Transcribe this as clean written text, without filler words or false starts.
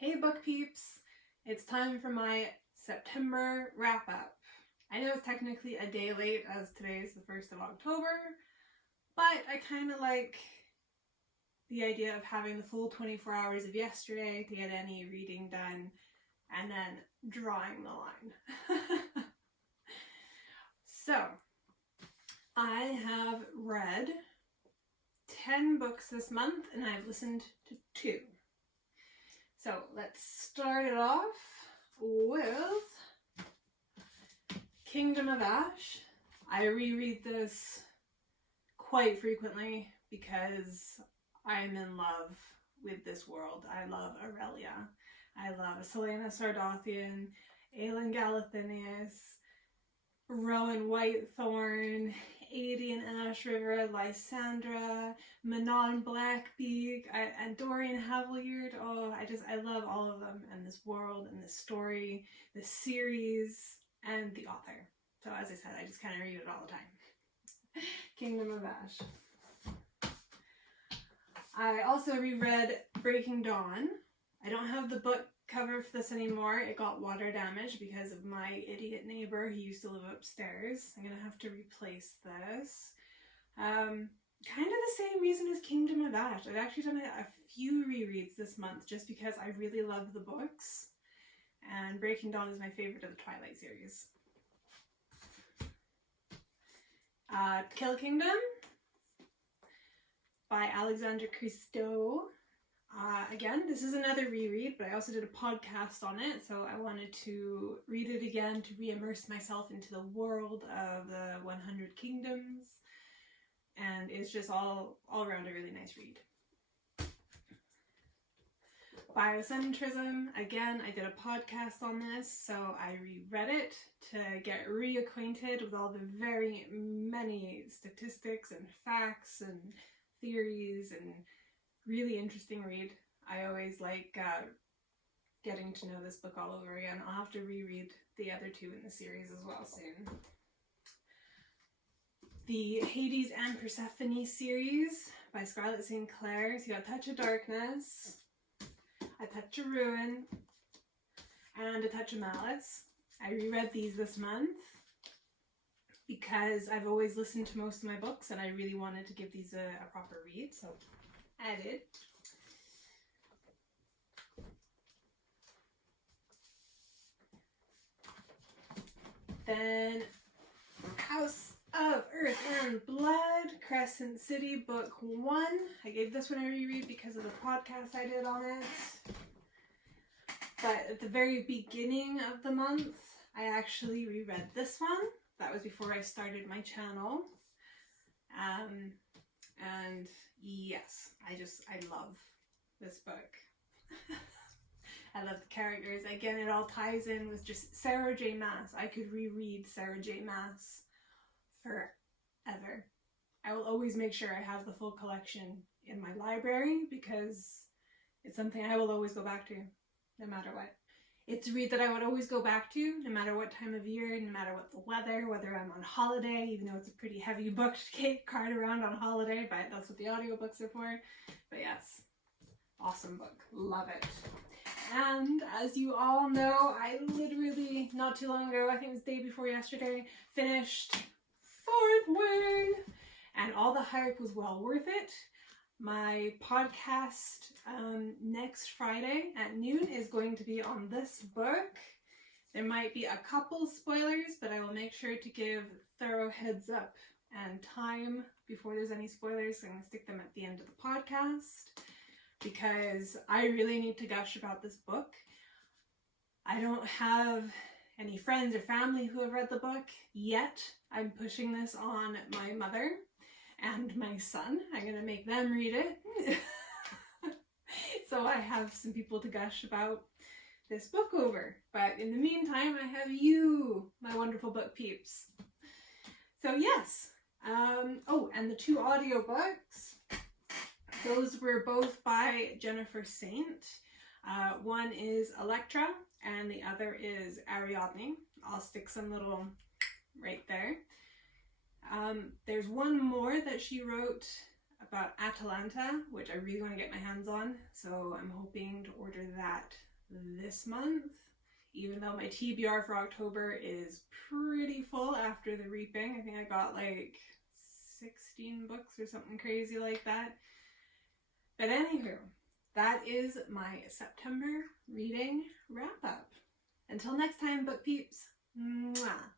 Hey book peeps! It's time for my September wrap up. I know it's technically a day late as today is the 1st of October, but I kind of like the idea of having the full 24 hours of yesterday to get any reading done and then drawing the line. So, I have read 10 books this month and I've listened to 2. So let's start it off with Kingdom of Ash. I reread this quite frequently because I'm in love with this world. I love Aurelia. I love Selena Sardothian, Aelin Galathynius, Rowan Whitethorn, Aedion Ash River, Lysandra, Manon Blackbeak, and Dorian Havilyard. Oh, I love all of them, and this world, and this story, the series, and the author. So as I said, I just kind of read it all the time. Kingdom of Ash. I also reread Breaking Dawn. I don't have the book cover for this anymore. It got water damage because of my idiot neighbor who used to live upstairs. I'm gonna have to replace this. Kind of the same reason as Kingdom of Ash. I've actually done a few rereads this month just because I really love the books, and Breaking Dawn is my favorite of the Twilight series. Kill Kingdom by Alexandre Christou. Again, this is another reread, but I also did a podcast on it, so I wanted to read it again to re-immerse myself into the world of the 100 Kingdoms, and it's just all around a really nice read. Biocentrism, again, I did a podcast on this, so I reread it to get reacquainted with all the very many statistics and facts and theories, and really interesting read. I always like getting to know this book all over again. I'll have to reread the other 2 in the series as well soon. The Hades and Persephone series by Scarlett St. Clair. So you got Touch of Darkness, A Touch of Ruin, and A Touch of Malice. I reread these this month because I've always listened to most of my books and I really wanted to give these a proper read, so I did. Then House of Earth and Blood, Crescent City, Book 1. I gave this one a reread because of the podcast I did on it. But at the very beginning of the month, I actually reread this one. That was before I started my channel. And yes, I love this book. I love the characters. Again, it all ties in with just Sarah J. Maas. I could reread Sarah J. Maas forever. I will always make sure I have the full collection in my library because it's something I will always go back to, no matter what. It's a read that I would always go back to, no matter what time of year, no matter what the weather, whether I'm on holiday, even though it's a pretty heavy book to cart around on holiday, but that's what the audiobooks are for. But yes, awesome book. Love it. And as you all know, I literally, not too long ago, I think it was the day before yesterday, finished 4th Wing, and all the hype was well worth it. My podcast next Friday at noon is going to be on this book. There might be a couple spoilers, but I will make sure to give thorough heads up and time before there's any spoilers. So I'm going to stick them at the end of the podcast because I really need to gush about this book. I don't have any friends or family who have read the book yet. I'm pushing this on my mother and my son. I'm gonna make them read it. So I have some people to gush about this book over. But in the meantime, I have you, my wonderful book peeps. So yes. Oh, and the 2 audiobooks, those were both by Jennifer Saint. One is Electra and the other is Ariadne. I'll stick some little right there. There's one more that she wrote about Atalanta, which I really want to get my hands on, so I'm hoping to order that this month, even though my TBR for October is pretty full after the reaping. I think I got like 16 books or something crazy like that. But anywho, that is my September reading wrap up. Until next time, book peeps. Mwah.